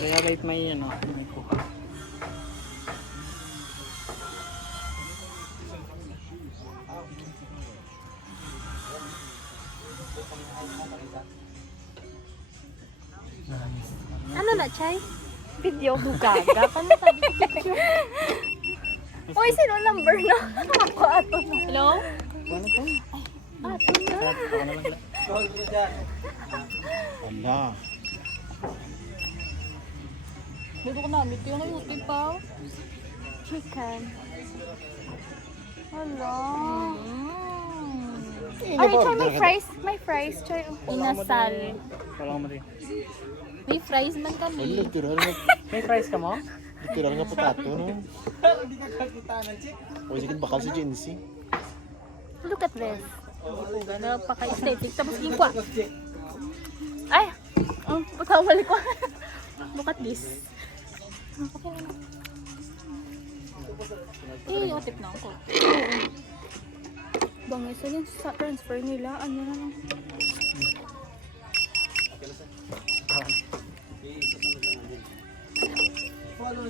Kaya right may ano, may kuha. Ano na, Chay? Video dugaga. Paano tayo picture? Uy, sino number na? Ako ato na. Hello? Ano po? Ato na. Ako na lang. Ala. Dito ko namin. Ito yung ayuti pa. Chicken. Hala. Ay, Chay, may fries. May fries, Chay. Inasal. Wala ko mali. May fries man Ay, kami. literal nga. May price ka mo? Literal nga potato, no? O, sige, bakal si Jency. Look at this. Napaka-aesthetic. Tapos gingkwa. Ay! Ang patawali ko. Look at this. Okay lang. Eh, otip na ako. Bangay sa yan sa transfer nila. Ano na lang.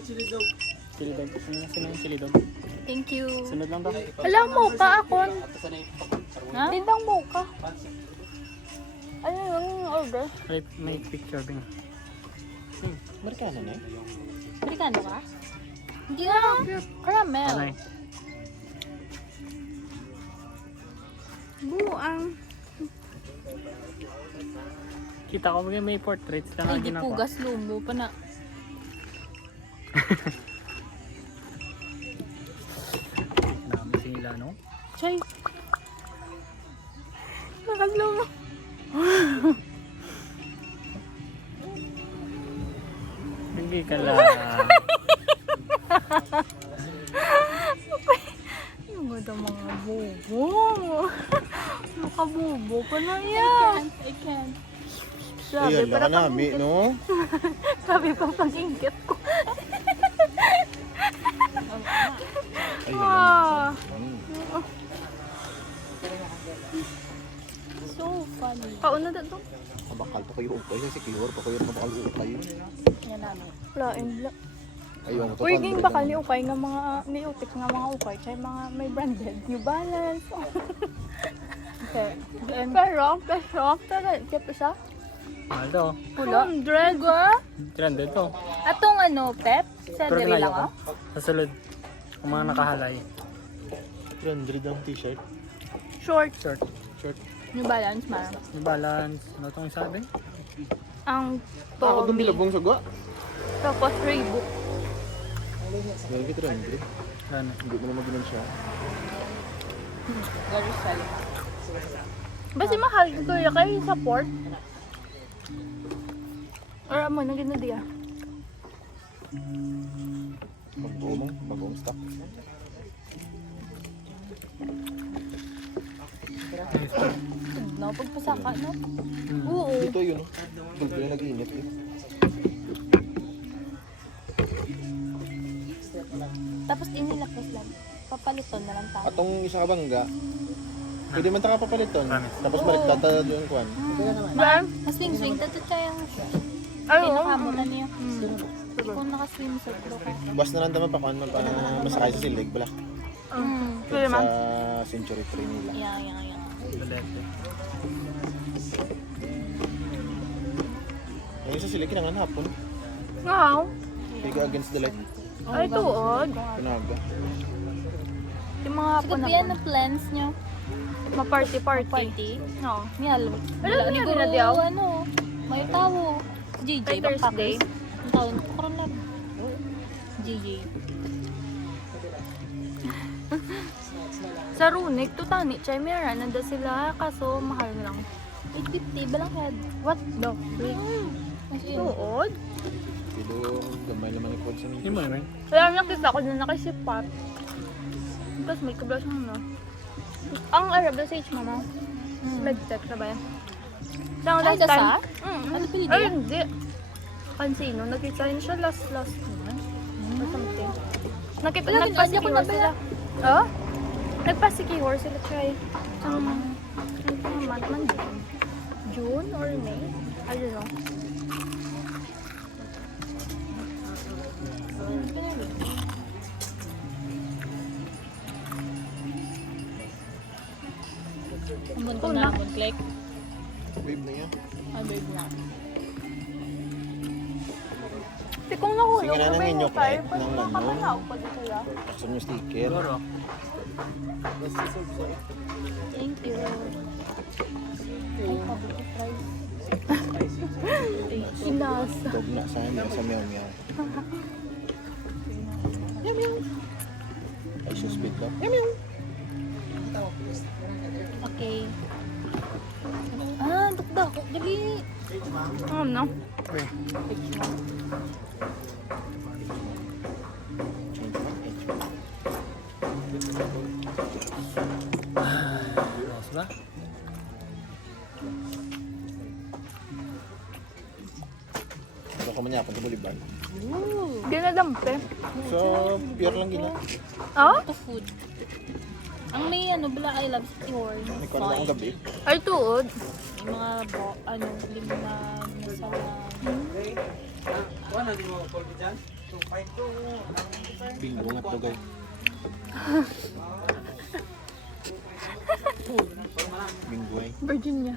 Silidog. Sino yung silidog? Thank you. Sunod lang daw. Alam mo ka ako. Ha? Tindang mo ka. Ano yung order? May picture din. Marikana na eh. Amerikano ka? Hindi nga. Caramel. Anay. Buang. Kita ko may portraits ka na Ay, di ginagawa. pugas lumo pa na. Dami sila, no? Chay. Nakaslumo. Hindi ka lang. Ano ba ito mga bobo? Makabobo pa na yan. I can't. Sabi, Ayan, para laka nami, pang-ingit. no? Sabi pa pag-ingit ko. Ayun Ah, naman. so funny. Pauna na ito? Kabakal pa kayo ukay. Kasi kiyor pa kayo kabakal ukay. Yan namin. Lain bla. Ayaw mo to. Uy, ging bakal ni ukay nga mga, ni utik nga mga ukay. Chay mga may branded. New Balance. Okay. Pero, talaga. Kaya siya? Aldo. Pula. 100 ga? 300 to. Atong ano, Pep? Sa Pero diri ginayo lang ko. ako? Sa sulod. Kung mga nakahalay. 300 ang t-shirt. Short. Short. Short. New Balance, man. New Balance. Ano itong sabi? Ang Ako doon Tommy. bilabong sagwa. Tapos Reebok. Mayroon 300. Ano? Hindi mo na maginan siya. Very solid. Basta mahal ko yung kayo support. Or amo, naging na diya. Bagong, bagong stock. No, pagpasaka, no? Hmm. Oo. Dito yun, no? Dito yung nag-iinit eh. Tapos inilakos lang. Papaliton na lang tayo. Atong isa ka bangga, pwede man taka papaliton. Promise. Tapos balik tata yung kwan. Ba? Swing-swing. Tato tayo yung Ay, oo. pinakamutan niya. Kung naka-swimsuit ko ka. Bas na lang naman pa kwan man para masakay sa silig bala. Pwede Sa man. Century 3 nila. Yeah. Balete. Yung isa silig kinangan hapon. Wow. Higa against the light. Ay, tuod. Pinaga. Yung mga hapon Siguro na yan ang plans nyo. Ma-party-party. Party. No. Miyal. Alam niyo na diyaw? Ano, may tawo. JJ, Ay, Thursday. Ang taon ko karon lang. JJ. Sa Runik, tutani, chay, meron. Nanda sila, kaso mahal lang. 850, balang head. What the freak? As in, Tuod? Pero gamay naman yung sa Hindi mo naman. Kaya nakita ko na nakisipat. Tapos may kabla siyang ano. Ang Arab na sage, mama. Nag-check na ba yan? Siyang Ay, last time. dasar? Mm. Ano pinili Ay, yan? hindi. Pansino, nakita rin siya last month. Or something. Nakita, Wala, nagpa-secure ko na ba sila. Oh? Nagpa-secure sila, try. Ano month man din? June or May? I don't know. Click. Babe na yan. Ah, babe na. Kasi kung nahulog, Sige na sabay namin mo yung tayo, click pwede ng ano. makakalaw pa dito ya. Taksan yung sticker. Siguro. Thank you. Inas. Dog na sana sa meow meow. Meow meow. Ay, suspect ko. Meow meow. Okay. Ah, dukdak. Dali. Ano? Ayos ba? Ito ko man niya, sa Bolivar. Ginadampe. So, pure lang gina. Ah? To food. Ang may ano, bala I love city horn. May kwan lang akong gabi. Ay, tuod. May mga limunan, masarap. Bingo nga to guys. Bingo ay. Virginia.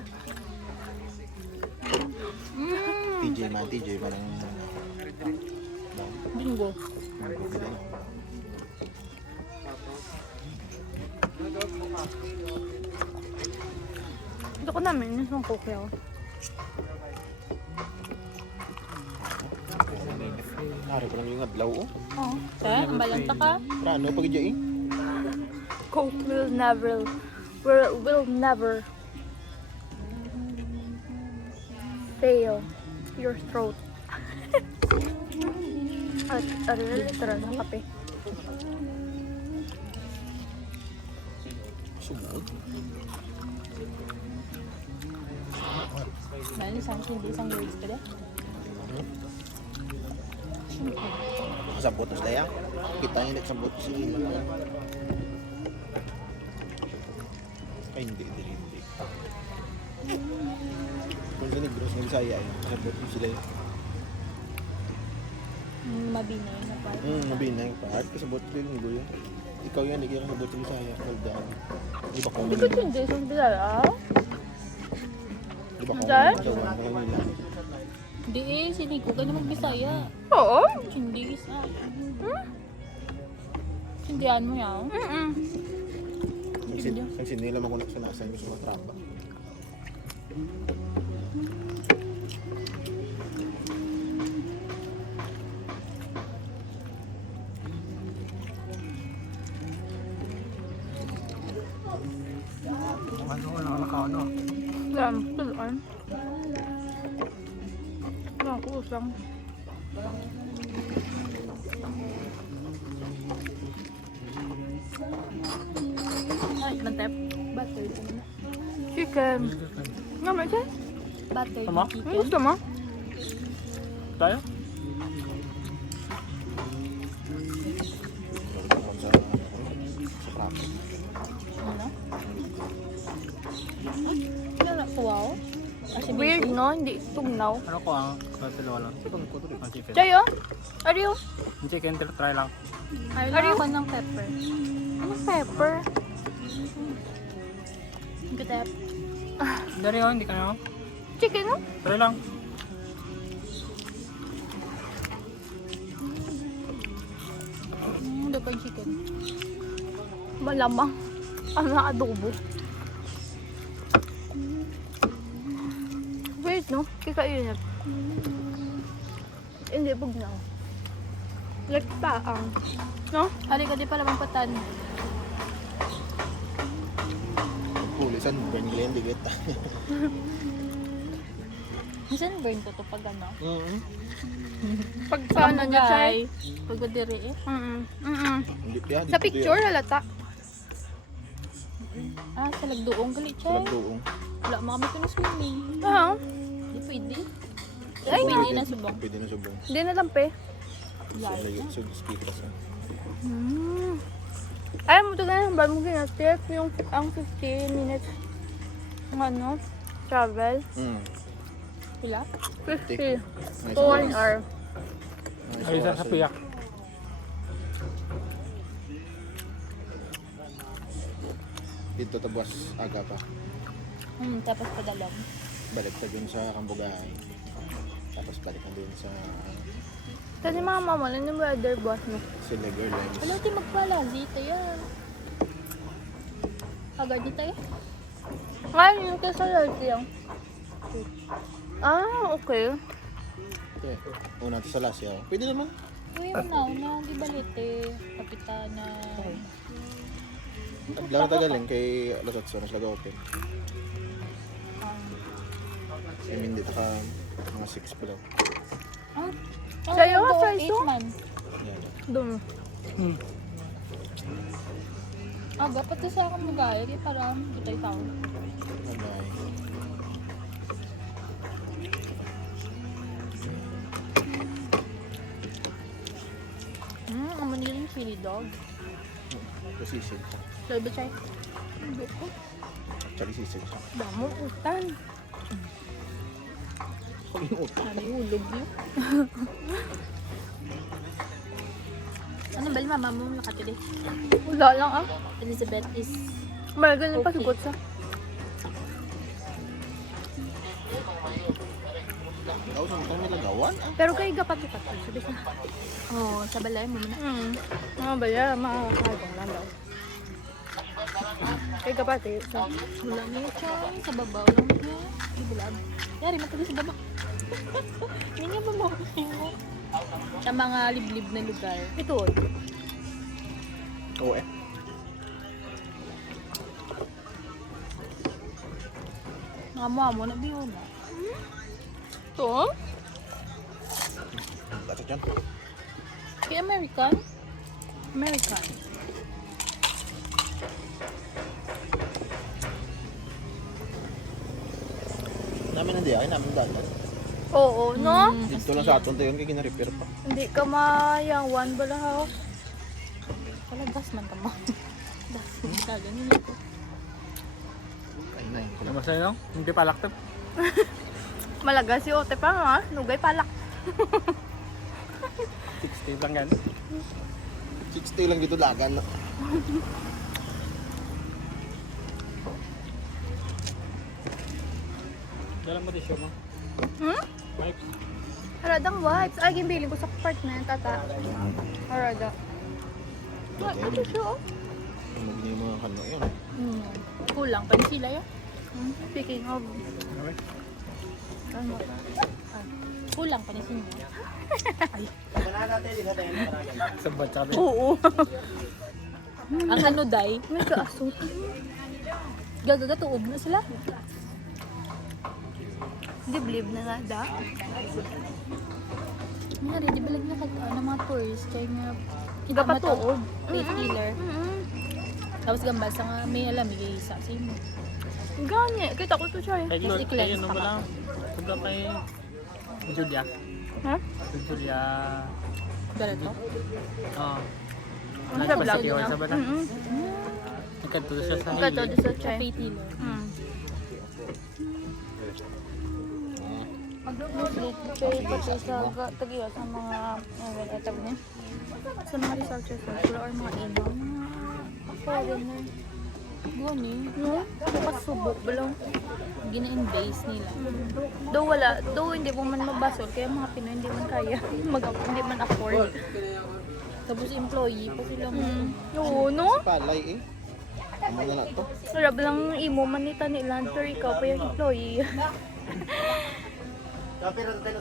TJ man ang... Bingo. Ito ko namin, yung isang cookie ako. Hari ko lang yung adlaw oh. Oh. Kaya, ang balanta ka. Rano, pag iyain. Coke will never fail your throat. At literal na kape. Sumod. Dahil isang words ka din. Kasabot na sila. Kita niya nagsabot si Ila. Ay, hindi. Kung sa Negros, ng Bisaya, kasabot mo sila yun. Mabinay na pa. Mabinay pa. At kasabot ko yung Negro yun. Ikaw yan, hindi ka kasabot sa Bisaya. Hold down. Di ba kung Ikaw yung Jason Villara? Di ba kung Dahil? Kaya nila. Hindi eh, siniko ka na magbisaya. Oo. Hindi isa. Sindihan mo yan. Ang sinila mo kung nasan gusto mo traba. Ano? Yan, tuloan. Nakusang. Ay, mantep. Butter. Chicken. Nga may dyan? Butter. Tama? Ano gusto mo? Tayo? Sa traba. Ano? Ano? Wow. Weird, no? Hindi tugnaw. Ano ko ang dalawa lang? Ang chicken. Chayo? Ariyo? Ang chicken, try lang. Ay, lang ako ng pepper. Anong pepper? Gutep. Dari oh, hindi ka na. Chicken, no? Try lang. Dapat chicken. Malamang. Ano na adobo? Weird, no? Kikainit. Hindi, bugnaw. Like paang. No? Halika di pala patan. Pulisan, burn glen, digit. Minsan burn ko to pag ano. Pag sa ano niya, Chay? Pag badiri eh. Hindi pa. Sa picture, halata. Ah, sa lagdoong galit siya. Doong. Wala mga kami swimming. Oo. Di pwede. Ay, pwede na subong. Pwede na subong. Hindi na lampe. So, layo. So, speaker sa. Ay, mo ito ganyan. Ba't mo ginatip yung ang 15 minutes ng ano, travel? Pila? 50 to 1 hour. Ay, isa sa piyak. Dito tabas aga pa. Tapos padalong. Balik ka dun sa Cambugahay. Tapos balik ka dun sa Kasi mama mo, lang yung brother boss mo. Silig Airlines. Wala, di magpala. Dito yan. Agad dito eh. Ngayon yung kasalat yung. Ah, okay. Okay. Una natin sa Lasyaw. Pwede naman. Uy, una, di balite. Kapitana. Lang tagaling kay alas 8 na sila open. Kaya hindi ka mga 6 pa lang. Sa'yo, fries to? Yan. Doon. Hmm. Dapat sa akin magaya. Kaya parang kita'y tao. Bye-bye. Ang maniling chili dog. Ito sisil. Sabi ba siya? Actually sisil siya. Damo, utan. Sabi, ulog yun. Ano ba, mama mo nakatili? Wala lang ah. Elizabeth is May ganun Okay. pasugot sa. Ikaw sa mga nilagawan? Pero kay gapat-gapat. Sabi sa. oh, sa balay mo muna. Mga baya, makakagong lang daw. Kay gapat eh. So, Wala niya siya. Sa babaw lang niya. Ibulag. Yari, matali sa baba. Hindi nga ba mo? Sa mga liblib na lugar. ito. Oo eh. Mga mo na biyo na. Ito? Dapat yan. Kay American? American. Namin hindi ay namin datan. Oo, no? Dito lang sa aton tayo kaya gina-repair pa. Hindi ka mayawan balahaw. Wala gas man tama. Das. Ganun ko. Ay na, hindi ko Ano lang. ba sa'yo? Hindi palak to. Malaga si Ote pa nga. Nugay palak. 60 lang yan. 60 lang dito lagan na. Dalang mo tissue mo. Wipes. Haradang wipes. Ay, gimbiling ko sa apartment, tata. Harada. Ay, Ito siya, oh. Magiging yung mga kano yun. Kulang pa ni sila yan. Speaking of, Okay. ano, Kulang pa ni sila. Sabat sa kapit. oo. Ang ano day, May kaasot. gagagatuog na sila. Diblib na nga da. Nga di balag na ng mga tourist. Kaya nga, kita Gapatuog. Faith healer. Tapos gambal sa nga, may alam, may isa sa imo. Gani, kita ko to siya eh. Kay Just Lord, i-cleanse kay ano pa mo ka. lang. Sobrang kay Julia. Ha? Kay Julia. Dala to? Oo. Ano siya ba lang? Nagkakasiyawan sa bata. Nagkanto siya sa Ikaw to, hili. sa Sa siya. faith healer. Pay pati sa tagiyo sa mga tawag niya. Sa mga researchers or mga ino. Foreigner. Gani. No? Nakasubok ba lang? Gina-invase nila. Though wala, though hindi mo man mabasol, kaya mga Pinoy hindi man kaya, hindi man afford. Tapos employee pa sila mo. Oo, no? Palay eh. Ano na lang to? Sarap lang imo man ni Tani Lanter, ikaw pa yung employee.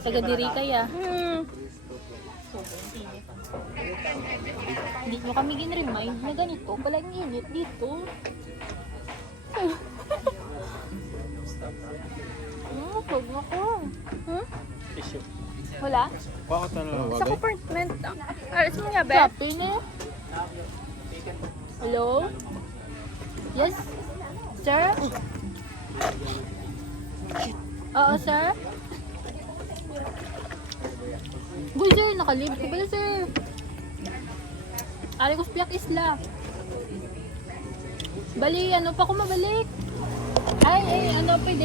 Taga diri kaya. Hindi nyo kami gin-remind na ganito. Palang init dito. Huwag mo ko. Tissue. Wala? Kuha ko talaga. Ano, Sa bagay? apartment. Aras mo nga, be? Sabi na. Hello? Yes? Sir? Oo, sir? Boy, sir, nakalib ko ba sir? Ari ko spiyak isla. Bali, ano pa ko mabalik? Ay, ano, pwede.